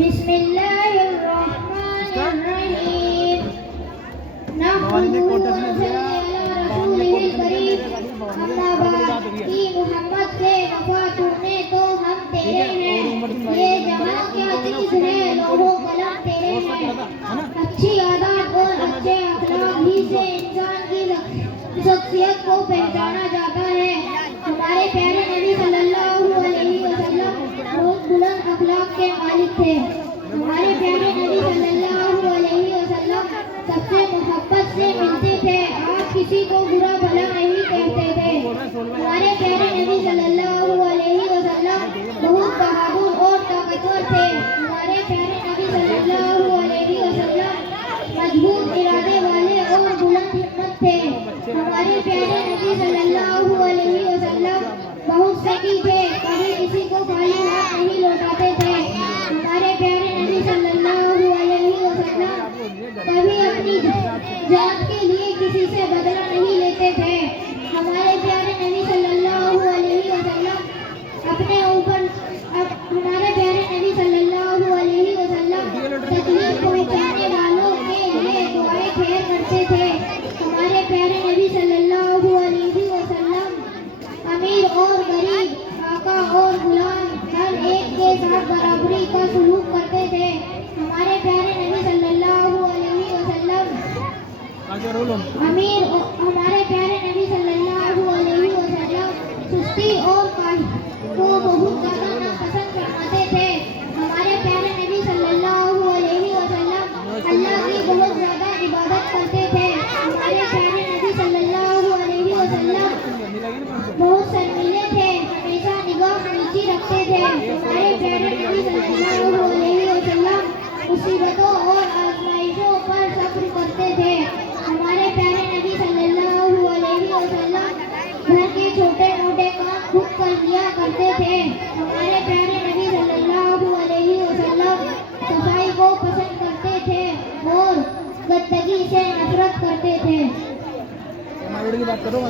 بسم الله الرحمن الرحيم نحمده ونصلي على رسوله الكريم اما بعد کہ محمد سے وفا ٹوٹنے تو ہم تیرے ہیں یہ جہاں کے عزیز ہیں لوح و قلم تیرے ہیں اچھی عادات اور اچھے اخلاق ہی سے انسان کی شخصیت کو پہچانا جاتا ہے ہمارے پیارے نبی صلی اللہ علیہ وسلم بہت بلند اخلاق کے مالک تھے ہمارے پیارے نبی صلی اللہ علیہ وسلم سب سے محبت سے ملتے تھے آپ کسی کو برا بھلا نہیں کہتے تھے ہمارے پیارے نبی صلی اللہ علیہ وسلم بہت بہادر اور طاقتور تھے ہمارے پیارے نبی صلی اللہ علیہ وسلم مضبوط ارادے والے اور بلند ہمت تھے ہمارے پیارے نبی صلی اللہ علیہ وسلم بہت سخی تھے کبھی کسی کو خالی ہاتھ نہیں لوٹاتے تھے ہمارے پیارے نبی صلی اللہ علیہ وسلم کبھی اپنی جان کے لیے کسی سے بدلہ نہیں لیتے تھے ہمارے پیارے نبی صلی اللہ علیہ وسلم اپنے اوپر ہمارے پیارے نبی صلی اللہ علیہ وسلم تکلیف پہنچانے والوں کے لیے دعائیں خیر کرتے تھے ہمارے پیارے نبی صلی اللہ علیہ وسلم امیر اور غریب آقا اور غلام ہر ایک کے ساتھ برابری کا سلوک کرتے تھے ہمارے پیارے نبی صلی اللہ علیہ وسلم ہمارے پیارے نبی صلی اللہ علیہ وسلم سستی اور کاہلی کو بہت زیادہ ناپسند فرماتے تھے ہمارے پیارے نبی صلی اللہ علیہ وسلم اللہ کی بہت زیادہ عبادت کرتے تھے ہمارے پیارے نبی صلی اللہ علیہ وسلم بہت شرمیلے تھے ہمیشہ نگاہ نیچی رکھتے تھے ہمارے پیارے نبی صلی اللہ علیہ وسلم مصیبتوں اور آزمائشوں پر صبر کرتے تھے ہمارے پیارے نبی صلی اللہ علیہ وسلم گھر کے چھوٹے موٹے کام خود کر لیا کرتے تھے ہمارے پیارے نبی صلی اللہ علیہ وسلم صفائی کو پسند کرتے تھے اور گندگی سے نفرت کرتے تھے کی بات کرو